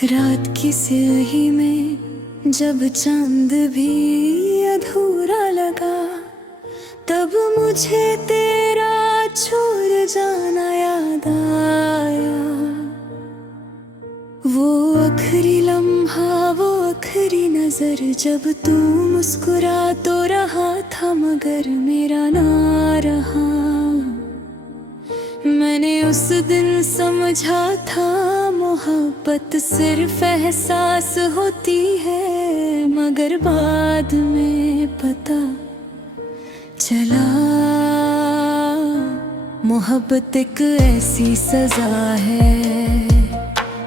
रात की स्याही में जब चांद भी अधूरा लगा, तब मुझे तेरा छोड़ जाना याद आया। वो आखिरी लम्हा, वो आखिरी नजर, जब तू मुस्कुरा तो रहा था मगर मेरा ना रहा। मैंने उस दिन समझा था मोहब्बत सिर्फ एहसास होती है, मगर बाद में पता चला मोहब्बत एक ऐसी सजा है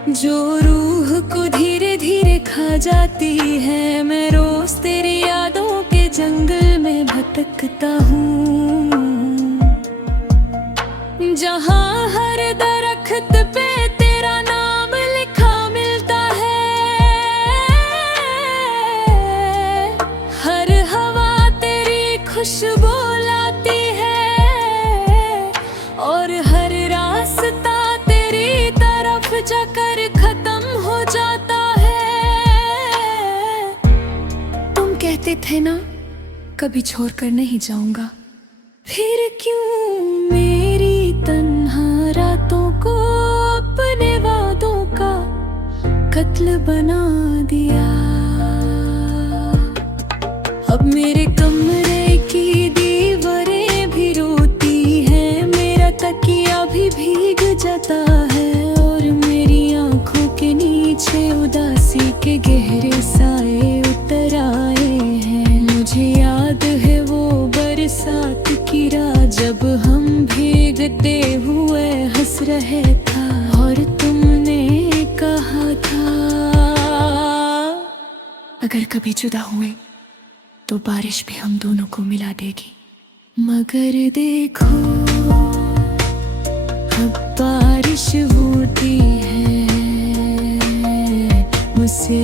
जो रूह को धीरे धीरे खा जाती है। मैं रोज तेरी यादों के जंगल में भटकता हूँ, जहाँ हर दरख्त पे तेरा नाम लिखा मिलता है। हर हवा तेरी खुशबू लाती है और हर रास्ता तेरी तरफ जाकर खत्म हो जाता है। तुम कहते थे ना कभी छोड़कर नहीं जाऊंगा, फिर क्यों मेरी तन्हा रातों को अपने वादों का कत्ल बना दिया। अब मेरे कमरे की दीवारें भी रोती हैं, मेरा तकिया भी भीग जाता है और मेरी आंखों के नीचे उदासी के गहरे साए उतर आए हैं। मुझे याद है वो बरसात की रात जब हम भीगते हुए हंस रहे था और तुमने कहा था अगर कभी जुदा हुए तो बारिश भी हम दोनों को मिला देगी। मगर देखो अब बारिश होती है, मुझसे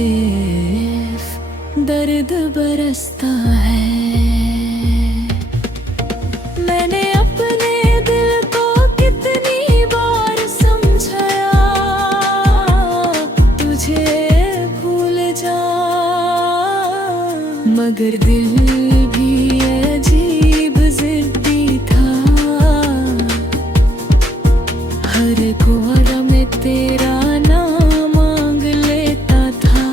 दर्द बरसता है। मैंने अपने दिल को कितनी बार समझाया तुझे भूल जा, मगर दिल भी अजीब जिद्दी था। हर कोहरा में तेरा नाम मांग लेता था।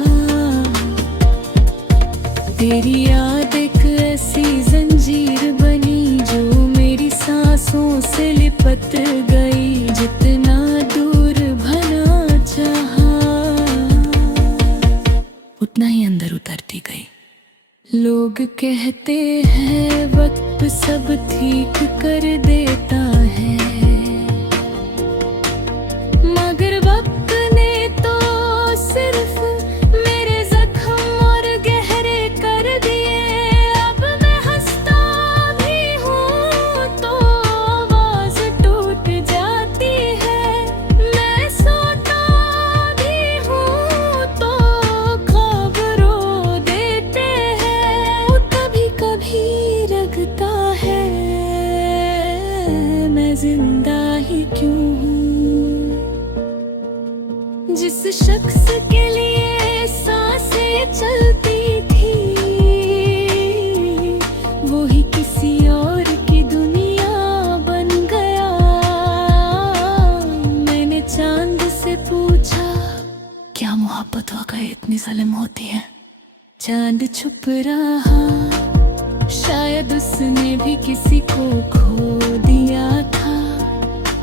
तेरी याद एक ऐसी जंजीर बनी जो मेरी सांसों से लिपट गई, जितना दूर भना चाहा उतना ही अंदर उतरती गई। लोग कहते हैं वक्त सब ठीक कर देता है, मगर वक्त ने तो सिर्फ मेरे जख्म और गहरे कर दिए। अब मैं हंसता भी हूँ तो आवाज टूट जाती है, मैं सोता भी हूँ तो ख्वाब रो देते हैं। कभी कभी लगता है मैं जिंदा ही क्यों हूँ। जिस शख्स के लिए सांसें चलती थी वो ही किसी और की दुनिया बन गया। मैंने चांद से पूछा क्या मोहब्बत वाकई इतनी जालिम होती है। चांद छुप रहा, शायद उसने भी किसी को खो दिया था।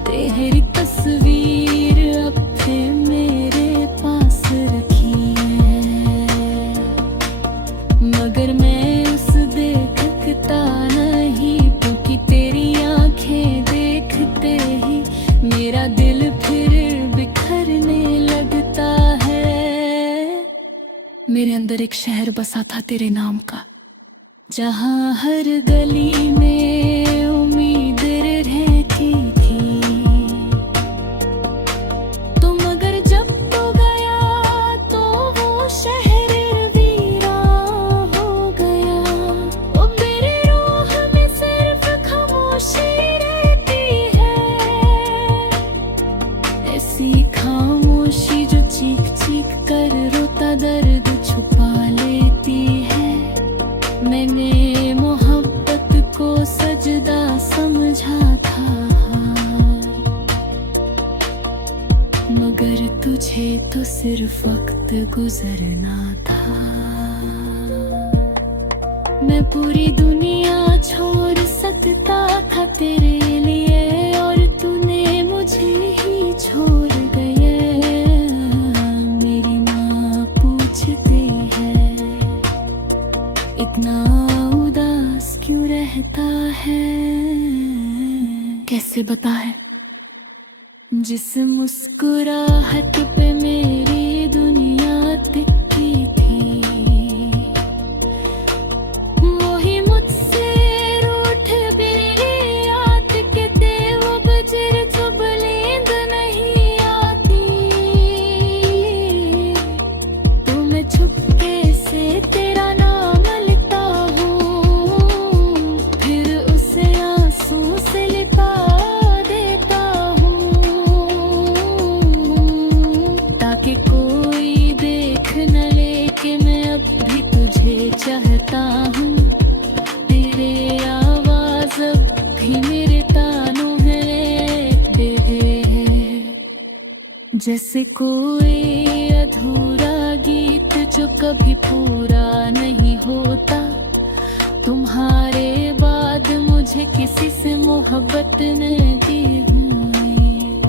तेरी तस्वीर अब फिर मेरे पास रखी है, मगर मैं उस देखता नहीं, क्योंकि तेरी आंखें देखते ही मेरा दिल फिर बिखरने लगता है। मेरे अंदर एक शहर बसा था तेरे नाम का, जहाँ हर गली में उम्मीद रहती थी। तो मगर जब तो गया तो वो शहर वीरा हो गया। ओ मेरी रूह में सिर्फ खामोशी रहती है, ऐसी खामोशी जो चीख चीख तो सिर्फ वक्त गुजरना था। मैं पूरी दुनिया छोड़ सकता था तेरे लिए, और तूने मुझे ही छोड़ गए। मेरी माँ पूछती है इतना उदास क्यों रहता है। कैसे बताए जिस मुस्कुराहट पे मेरी दुनिया टिकी थी, वही मुझसे रूठ मेरी याद के ते वो बजर जब नींद नहीं आती। तो मैं चुपके से तेरा नाम लिखता हूँ, फिर उसे आंसू से लिपा ताकि कोई देख न ले कि मैं अब भी तुझे चाहता हूँ। तेरे आवाज अब भी मेरे तानों में दे है, जैसे कोई अधूरा गीत जो कभी पूरा नहीं होता। तुम्हारे बाद मुझे किसी से मोहब्बत नहीं दी हुई,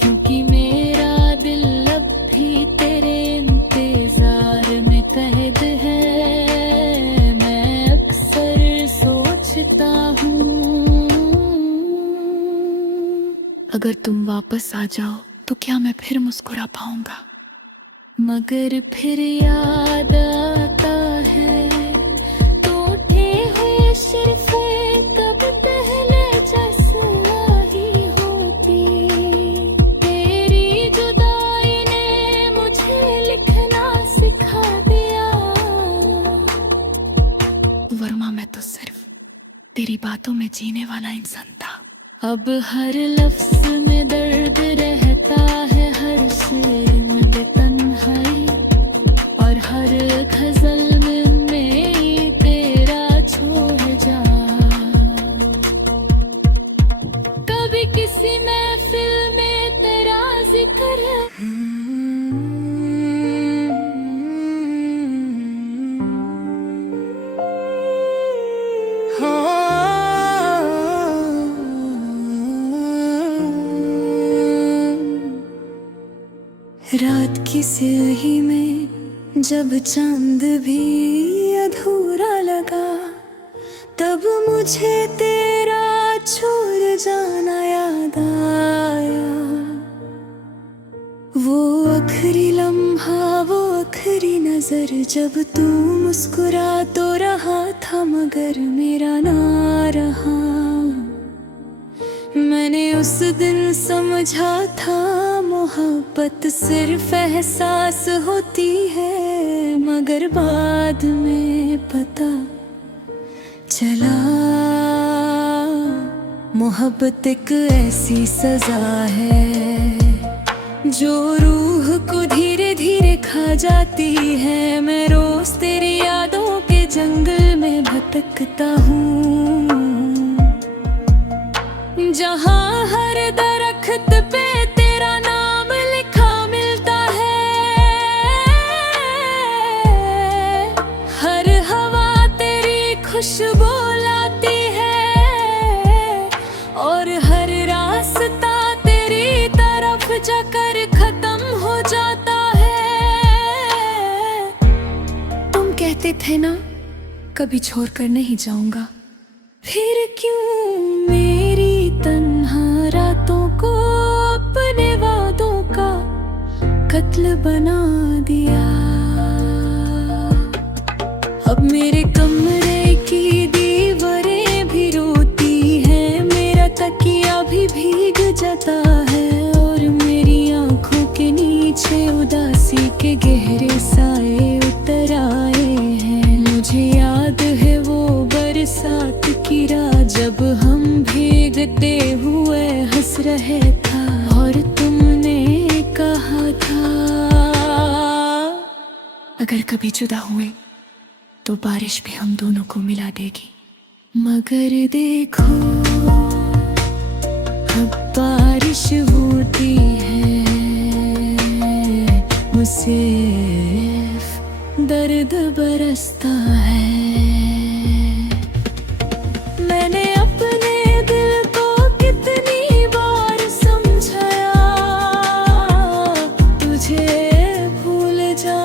क्योंकि मेरा दिल अब भी तेरे इंतजार में कैद है। मैं अक्सर सोचता हूँ अगर तुम वापस आ जाओ तो क्या मैं फिर मुस्कुरा पाऊंगा। मगर फिर याद आता है टूटे हुए शरीफे कब पहले जैसा ही होती। तेरी जुदाई ने मुझे लिखना सिखा दिया। वर्मा मैं तो सिर्फ तेरी बातों में जीने वाला इंसान था। अब हर लफ्ज में दर्द रहता है, हर शेर में बेतन्हाई, और हर गजल में तेरा छोड़ जा। कभी किसी महफिल में तेरा जिक्र रात की स्याही में जब चांद भी अधूरा लगा, तब मुझे तेरा छोड़ जाना याद आया। वो आखिरी लम्हा, वो आखिरी नजर, जब तू मुस्कुरा तो रहा था मगर मेरा ना रहा। मैंने उस दिन समझा था मोहब्बत सिर्फ एहसास होती है, मगर बाद में पता चला मोहब्बत एक ऐसी सजा है जो रूह को धीरे धीरे खा जाती है। मैं रोज तेरी यादों के जंगल में भटकता हूँ, जहाँ हर दरख्त पे तेरा नाम लिखा मिलता है। हर हवा तेरी खुशबू लाती है, और हर रास्ता तेरी तरफ जाकर खत्म हो जाता है। तुम कहते थे ना कभी छोड़ कर नहीं जाऊंगा, फिर क्यों मेरी तन्हा रातों को अपने वादों का कत्ल बना दिया। अब मेरे कमरे की दीवारें भी रोती हैं, मेरा तकिया भी भीग जाता है, और मेरी आंखों के नीचे उदासी के गहरे साए उतर आए हैं। मुझे याद है वो बरसात की रात जब हम भीगते हुए हंस रहे था, और तुमने कहा था अगर कभी जुदा हुए तो बारिश भी हम दोनों को मिला देगी। मगर देखो अब बारिश होती है, बरसता है। मैंने अपने दिल को कितनी बार समझाया, तुझे भूल जा,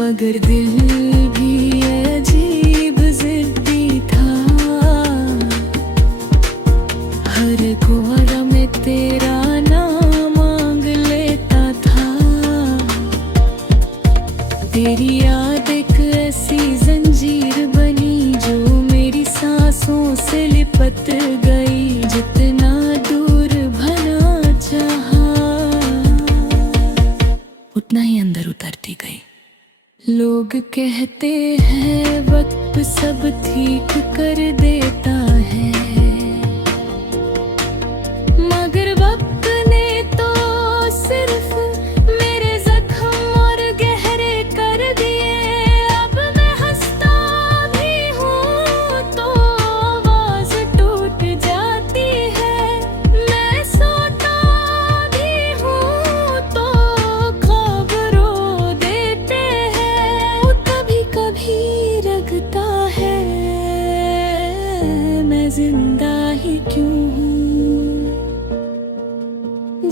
मगर दिल भी अजीब जिद्दी था। हर कोहरा में तेरा नाम मांग लेता था। तेरी याद एक ऐसी जंजीर बनी जो मेरी सांसों से लिपट गई। जितना दूर भला चाहा, उतना ही अंदर उतरती गई। लोग कहते हैं वक्त सब ठीक कर देता है, मगर वक्त ने तो सिर्फ मेरे जख्म और गहरे कर दिए। अब मैं हंसता भी हूँ तो आवाज टूट जाती है। मैं सोता भी हूँ तो ख्वाब रो देते हैं। कभी कभी लगता है मैं जिंदा ही क्यों हूँ।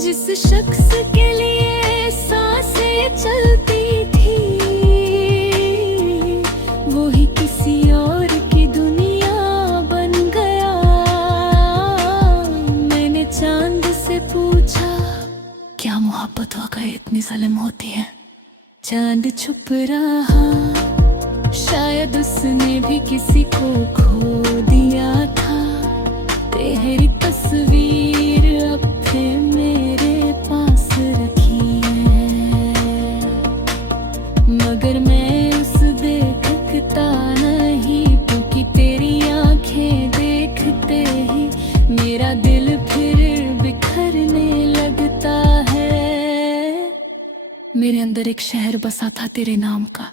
जिस शख्स के लिए सांसें चलती थी, वो ही किसी और की दुनिया बन गया। मैंने चांद से पूछा, क्या मोहब्बत वाकई इतनी जालिम होती है? चांद छुप रहा, शायद उसने भी किसी को खो दिया था। तेरी तस्वीर अब फिर मेरे पास रखी है, मगर मैं उस देखता नहीं, क्योंकि तेरी आंखें देखते ही मेरा दिल फिर बिखरने लगता है। मेरे अंदर एक शहर बसा था तेरे नाम का,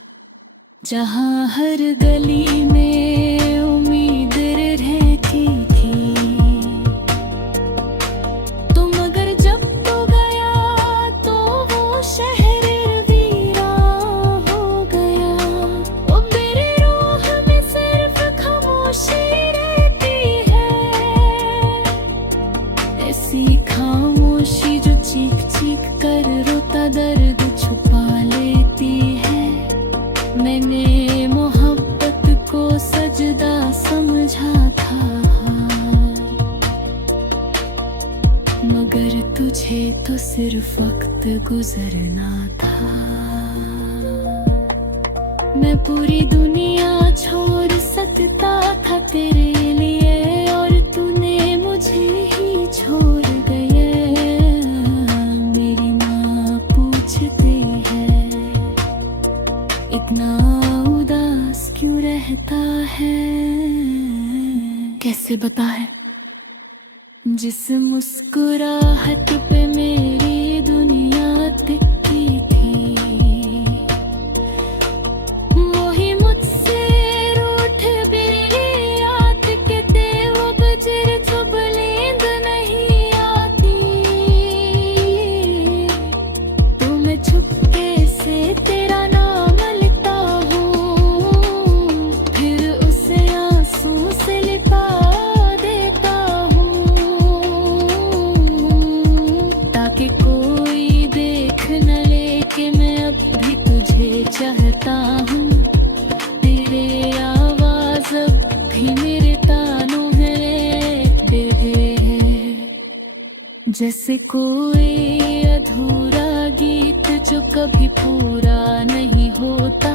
जहाँ हर गली में उम्मीद रहती थी। तो मगर जब तो गया तो वो शहर वीरा हो गया। वो मेरी रूह में सिर्फ खामोशी रहती है, ऐसी खामोशी जो चीख चीख कर रोता दर्द छुपा लेती है। मैंने मोहब्बत को सजदा समझा था, मगर तुझे तो सिर्फ वक्त गुजरना था। मैं पूरी दुनिया छोड़ सकता था तेरे लिए, और तूने मुझे ही छोड़ गया। मेरी माँ पूछती है, इतना उदास क्यों रहता है? कैसे बताए जिस मुस्कुराहट पे मेरी दुनिया टिकी थी, वही मुझसे रूठ मेरी याद के ते वो बजर जो बुलंद नहीं आती। तो मैं छुपके से तेरा नाम लिखता हूँ, फिर उसे आंसू से लिपा देता हूँ, ताकि कोई देख न ले कि मैं अब भी तुझे चाहता हूँ। तेरे आवाज अब भी मेरे तानों है, तेरे है जैसे कोई अधूरा गीत जो कभी पूरा नहीं होता।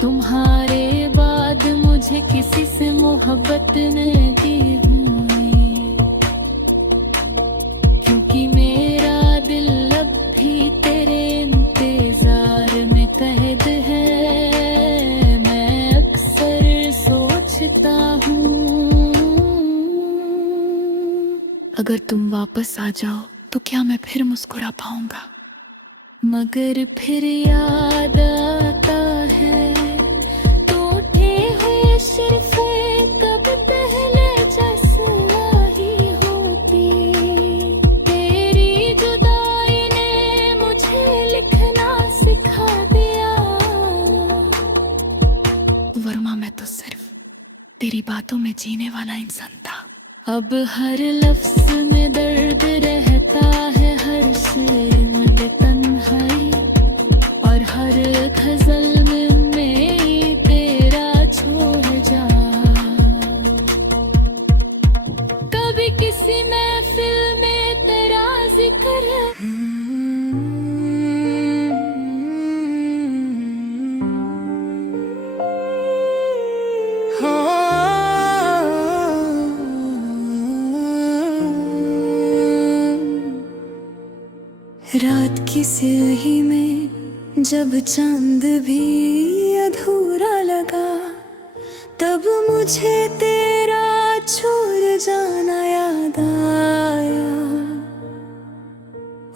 तुम्हारे बाद मुझे किसी से मोहब्बत नहीं हुई, क्योंकि मेरा दिल अब भी तेरे इंतजार में कैद है। मैं अक्सर सोचता हूँ, अगर तुम वापस आ जाओ तो क्या मैं फिर मुस्कुरा पाऊंगा? मगर फिर याद आता है टूटे हुए शर्फे कब पहले जैसा ही होती। तेरी जुदाई ने मुझे लिखना सिखा दिया, बातों में जीने वाला इंसान था। अब हर लफ्ज में दर्द रहता है, हर शेर में तन्हाई, और हर गजल में मैं तेरा छोड़ जा। कभी किसी महफिल में तेरा जिक्र रात की स्याही में जब चांद भी अधूरा लगा, तब मुझे तेरा छोड़ जाना याद आया।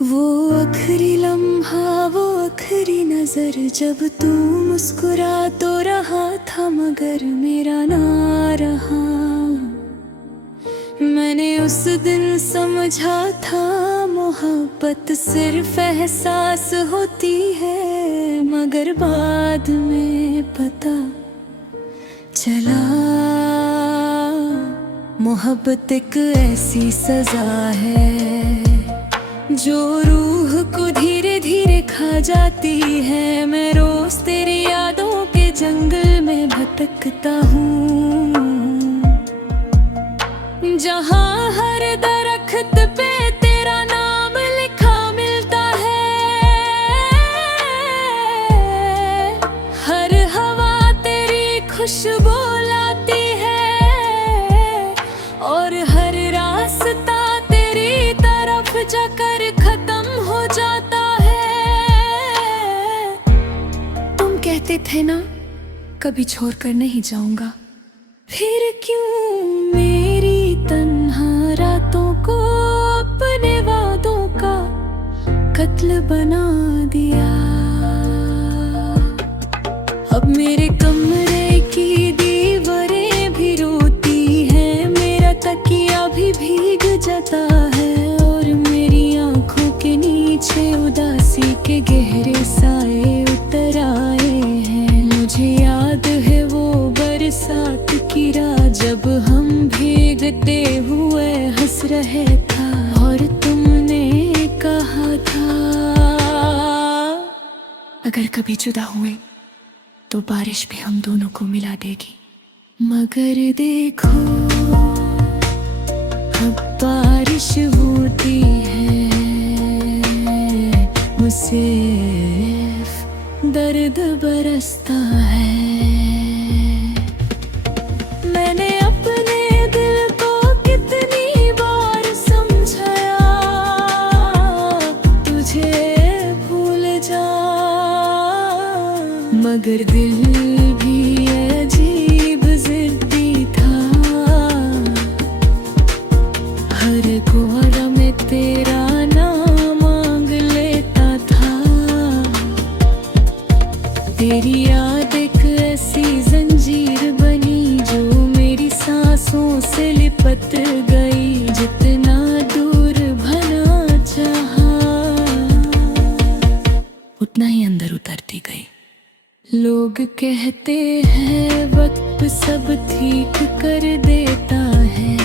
वो आखिरी लम्हा, वो आखिरी नजर, जब तू मुस्कुरा तो रहा था मगर मेरा ना रहा। मैंने उस दिन समझा था मोहब्बत सिर्फ एहसास होती है, मगर बाद में पता चला मोहब्बत एक ऐसी सजा है जो रूह को धीरे धीरे खा जाती है। मैं रोज तेरी यादों के जंगल में भटकता हूँ, जहाँ हर दरख्त पे तेरा नाम लिखा मिलता है। हर हवा तेरी खुशबू लाती है, और हर रास्ता तेरी तरफ जाकर खत्म हो जाता है। तुम कहते थे ना कभी छोड़कर नहीं जाऊंगा, फिर क्यों मेरी तन्हा रातों को अपने वादों का कत्ल बना दिया। अब मेरे कमरे की दीवारें भी रोती हैं, मेरा तकिया भी भीग जाता है, और मेरी आंखों के नीचे उदासी के गहरे साए उतर आए हैं। मुझे याद है वो बरसात की रात जब हम भीगते हुए हंस रहे था, और तुमने कहा था अगर कभी जुदा हुए तो बारिश भी हम दोनों को मिला देगी। मगर देखो अब बारिश होती है, मुझसे दर्द बरसता है। मैंने अपने दिल को कितनी बार समझाया, तुझे भूल जा, मगर दिल भी अजीब जिद्दी था। हर कोहरा में तेरा नाम मांग लेता था। तेरी याद एक ऐसी जंजीर बनी जो मेरी सांसों से लिपट गई, जितना दूर भला चाहा उतना ही अंदर उतरती गई। लोग कहते हैं वक्त सब ठीक कर देता है,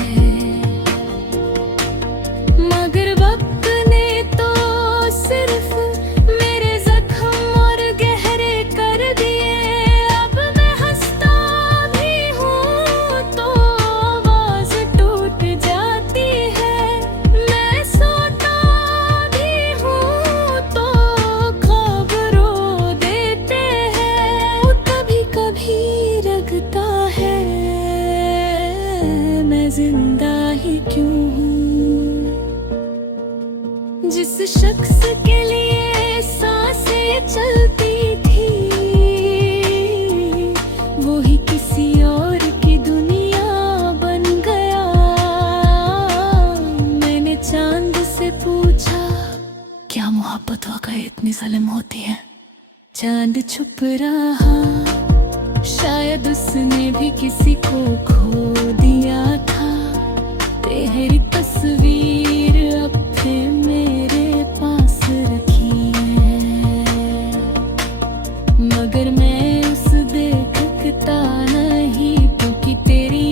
मगर वक्त ने तो सिर्फ मेरे जख्म और गहरे कर दिए। अब मैं हंसता भी हूँ तो आवाज टूट जाती है, मैं सोता भी हूँ तो ख्वाब रो देते हैं। कभी कभी लगता है मैं जिंदा ही क्यों हूँ। जिस शख्स के लिए सांसें चलती थी, वो ही किसी और की दुनिया बन गया। मैंने चांद से पूछा क्या मोहब्बत वाकई इतनी जालिम होती है। चांद छुप रहा, शायद उसने भी किसी को खो दिया था। तेरी तस्वीर अब फिर मेरे पास रखी है, मगर मैं उस देखता नहीं, क्योंकि तेरी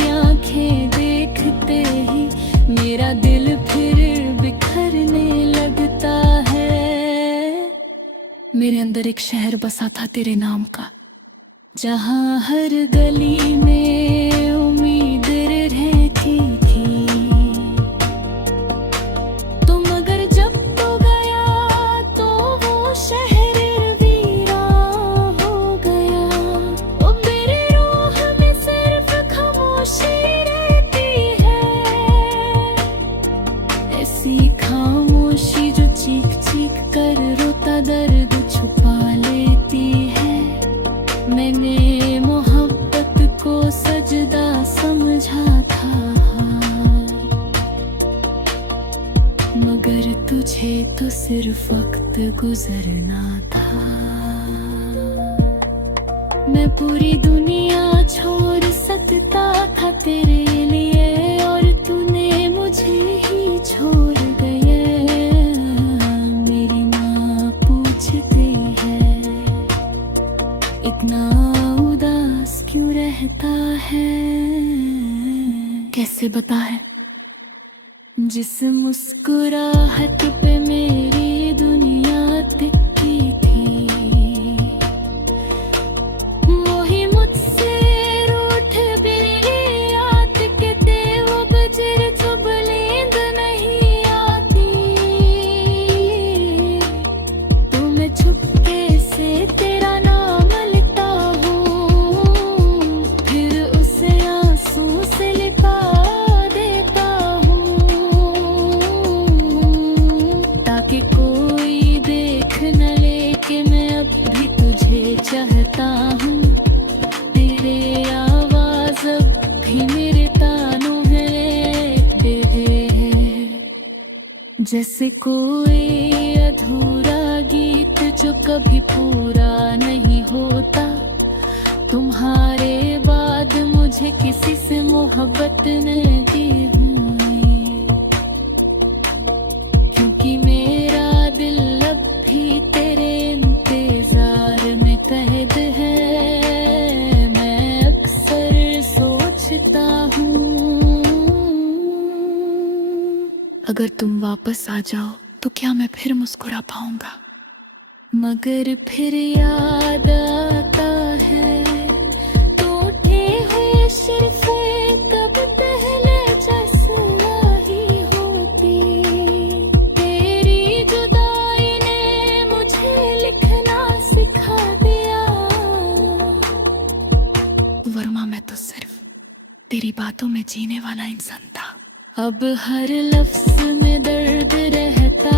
मेरे अंदर एक शहर बसा था तेरे नाम का, जहाँ हर गली में उम्मीद रहती थी। तुम अगर जब तो गया तो वो शहर वीरा हो गया। ओ मेरे रूह में सिर्फ खामोशी रहती है, ऐसी खामोशी जो चीख चीख कर रोता दर्द छुपा लेती है। मैंने मोहब्बत को सजदा समझा था, मगर तुझे तो सिर्फ वक्त गुजरना था। मैं पूरी दुनिया छोड़ सकता था तेरे लिए, और तूने मुझे ही छोड़ गया। मेरी माँ पूछती है इतना उदास क्यों रहता है। कैसे बताए जिस मुस्कुराहट पे मेरी दुनिया टिकी थी, वही मुझसे रूठ भी याद के थे। वो बजर जब नींद नहीं आती, तो मैं छुपके से तेरा नाम लिखता हूँ, फिर उसे आंसू से लिपा देता हूँ, ताकि कोई देख न ले कि मैं अब भी तुझे चाहता हूँ। तेरे आवाज अब भी मेरे तानों में है, जैसे कोई अधूरा गीत जो कभी पूरा नहीं होता। तुम्हारे बाद मुझे किसी से मोहब्बत नहीं हुई, क्योंकि मेरा दिल अब भी तेरे इंतजार में कैद है। मैं अक्सर सोचता हूँ, अगर तुम वापस आ जाओ तो क्या मैं फिर मुस्कुरा पाऊंगा। मगर फिर याद आता है टूटे हुए शरीफे कब पहले जैसा ही होती। तेरी जुदाई ने मुझे लिखना सिखा दिया। वर्मा मैं तो सिर्फ तेरी बातों में जीने वाला इंसान था। अब हर लफ्ज में दर्द रहता